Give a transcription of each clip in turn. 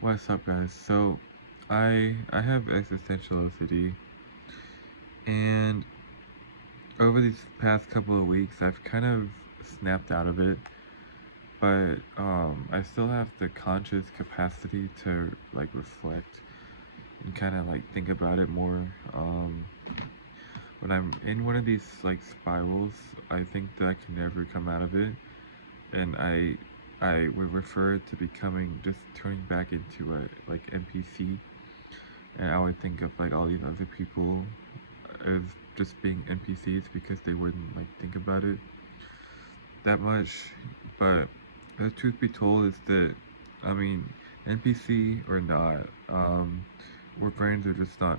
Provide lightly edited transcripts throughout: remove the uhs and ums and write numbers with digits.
What's up, guys? So, I have existential OCD, and over these past couple of weeks, I've kind of snapped out of it. But I still have the conscious capacity to like reflect and kind of like think about it more. When I'm in one of these like spirals, I think that I can never come out of it, and I would refer to becoming just turning back into a like NPC. And I would think of like all these other people as just being NPCs because they wouldn't like think about it that much. But the truth be told is that, I mean, NPC or not, our brains are just not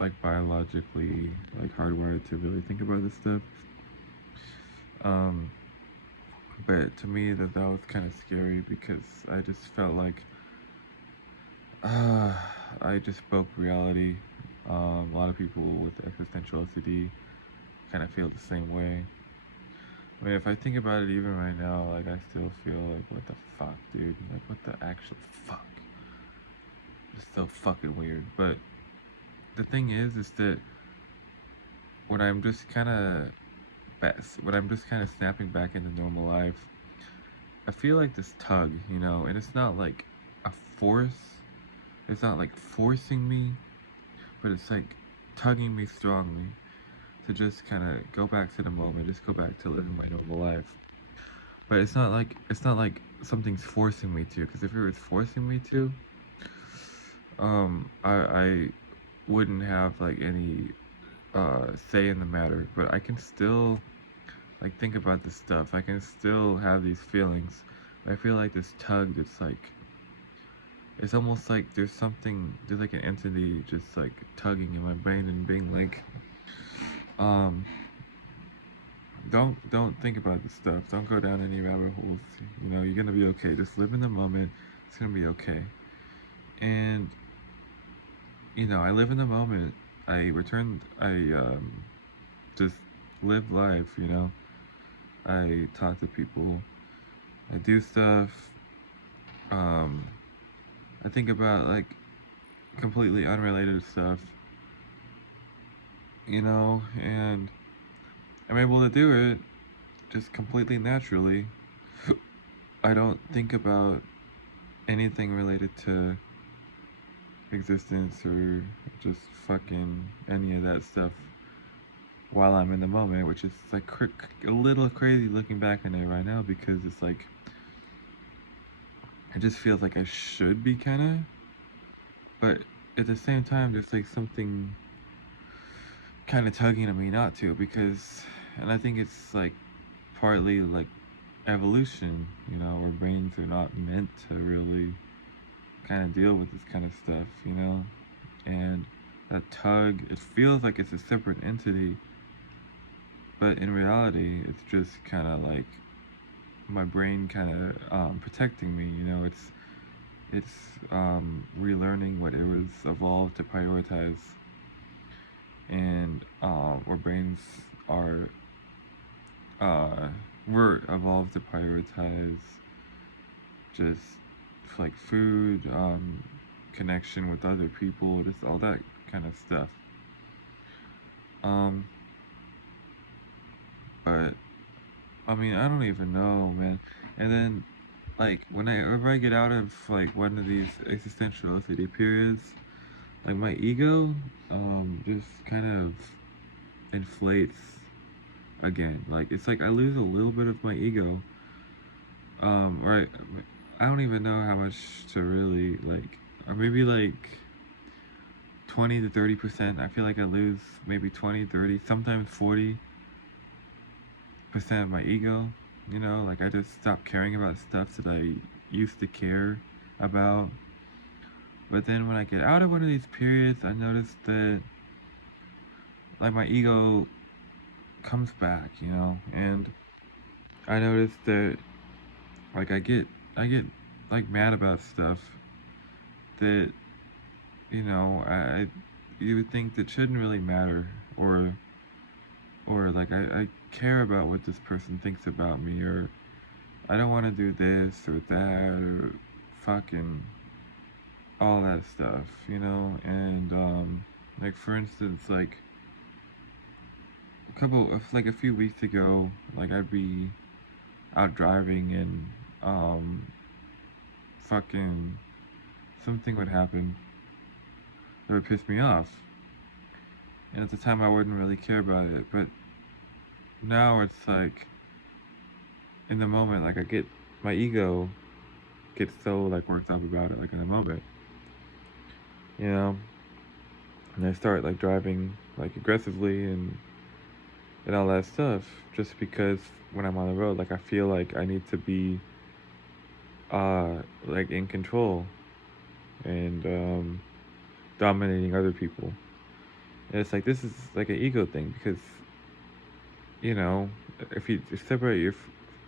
like biologically like hardwired to really think about this stuff. Um, but to me that was kind of scary because I just felt like uh, I just spoke reality. A lot of people with existential OCD kind of feel the same way. I mean, if I think about it even right now, like I still feel like, what the fuck, dude? Like, what the actual fuck? It's so fucking weird. But the thing is that when I'm just kind of, when I'm just kind of snapping back into normal life, I feel like this tug, and it's not like a force. It's not like forcing me, but it's like tugging me strongly to just kind of go back to the moment, just go back to living my normal life. But it's not like something's forcing me to, because if it was forcing me to, I wouldn't have like any say in the matter. But I can still like think about this stuff. I can still have these feelings. I feel like this tug that's like, it's almost like there's like an entity just like tugging in my brain and being like, um, don't think about this stuff. Don't go down any rabbit holes. You're gonna be okay. Just live in the moment. It's gonna be okay. And I live in the moment. I just live life. I talk to people. I do stuff. Um, I think about like completely unrelated stuff. And I'm able to do it just completely naturally. I don't think about anything related to existence or just fucking any of that stuff while I'm in the moment, which is like a little crazy looking back on it right now because it's like it just feels like I should be kind of, but at the same time, there's like something kind of tugging at me not to because, and I think it's like partly like evolution. Our brains are not meant to really kind of deal with this kind of stuff, and that tug, it feels like it's a separate entity, but in reality, it's just kind of like my brain kind of protecting me. It's relearning what it was evolved to prioritize, and our brains are we're evolved to prioritize just like food, connection with other people, just all that kind of stuff. Um, but I mean, I don't even know, man. And then, like, whenever I get out of like one of these existential OCD periods, like my ego, just kind of inflates again. Like, it's like I lose a little bit of my ego. Right? I don't even know how much to really like, or maybe like 20 to 30%. I feel like I lose maybe 20, 30, sometimes 40% of my ego. Like I just stop caring about stuff that I used to care about. But then when I get out of one of these periods, I notice that like my ego comes back, and I notice that like I get like mad about stuff that I you would think that shouldn't really matter, or like I care about what this person thinks about me, or I don't want to do this or that, or fucking. all that stuff, and like for instance, like a few weeks ago, like I'd be out driving and um fucking something would happen that would piss me off. And at the time I wouldn't really care about it, but now it's like in the moment, like my ego gets so like worked up about it, like in the moment, you know, and I start like driving like aggressively and all that stuff, just because when I'm on the road, like I feel like I need to be like in control and dominating other people. And it's like this is like an ego thing because you know if you separate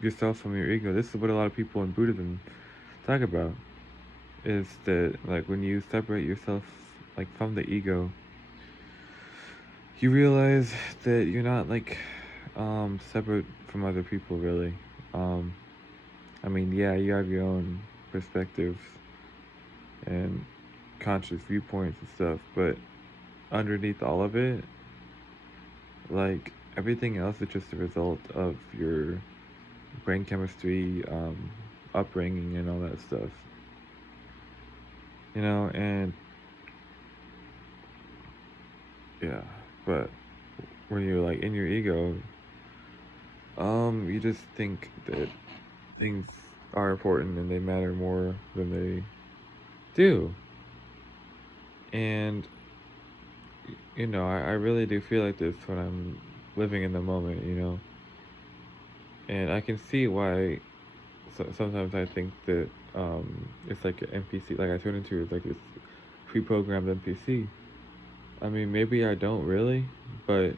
yourself from your ego, this is what a lot of people in Buddhism talk about, is that like when you separate yourself like from the ego, you realize that you're not like separate from other people really. um I mean, yeah, you have your own perspectives and conscious viewpoints and stuff, but underneath all of it, like everything else is just a result of your brain chemistry, upbringing, and all that stuff. And yeah, but when you're like in your ego, you just think that things are important and they matter more than they do. And I really do feel like this when I'm living in the moment. And I can see why sometimes I think that it's like an NPC, like I turn into like this pre-programmed NPC. I mean, maybe I don't really, but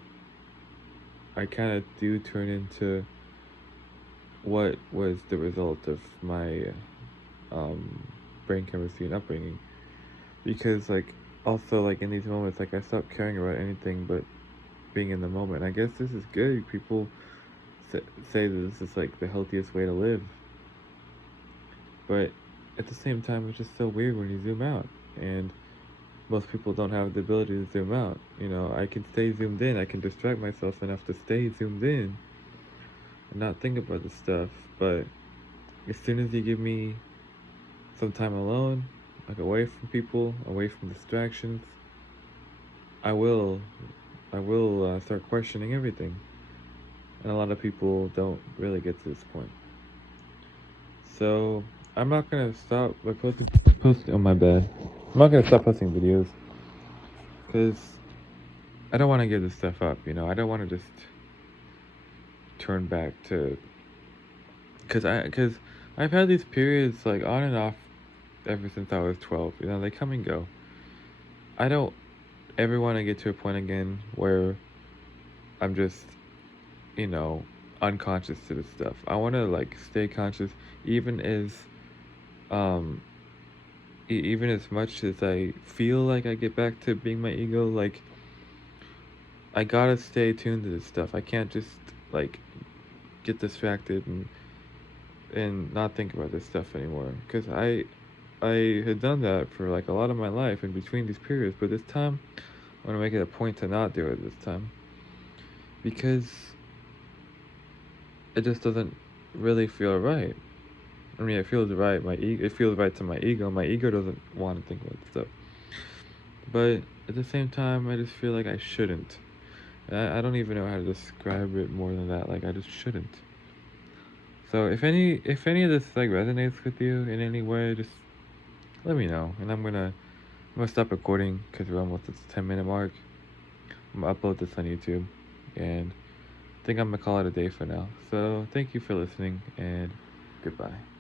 I kind of do turn into what was the result of my um, brain chemistry and upbringing. Because like also like in these moments, like I stop caring about anything but being in the moment. I guess this is good. People say that this is like the healthiest way to live, but at the same time, it's just so weird when you zoom out, and most people don't have the ability to zoom out. I can stay zoomed in. I can distract myself enough to stay zoomed in and not think about this stuff. But as soon as you give me some time alone, like away from people, away from distractions, I will, start questioning everything. And a lot of people don't really get to this point. So I'm not gonna stop like posting on my bed. I'm not gonna stop posting videos because I don't want to give this stuff up. I don't want to just turn back to because I've had these periods like on and off ever since I was 12. They come and go. I don't ever want to get to a point again where I'm just you know unconscious to this stuff. I want to like stay conscious, even as um even as much as I feel like I get back to being my ego. Like I gotta stay tuned to this stuff. I can't just like get distracted and not think about this stuff anymore. Because I had done that for like a lot of my life in between these periods, but this time I'm gonna make it a point to not do it this time because it just doesn't really feel right. I mean, it feels right. It feels right to my ego. My ego doesn't want to think about stuff, but at the same time, I just feel like I shouldn't. I don't even know how to describe it more than that. Like I just shouldn't. So if any of this like resonates with you in any way, just let me know, and I'm gonna stop recording because we're almost at the 10-minute mark. I'm gonna upload this on YouTube, and I think I'm gonna call it a day for now. So thank you for listening, and goodbye.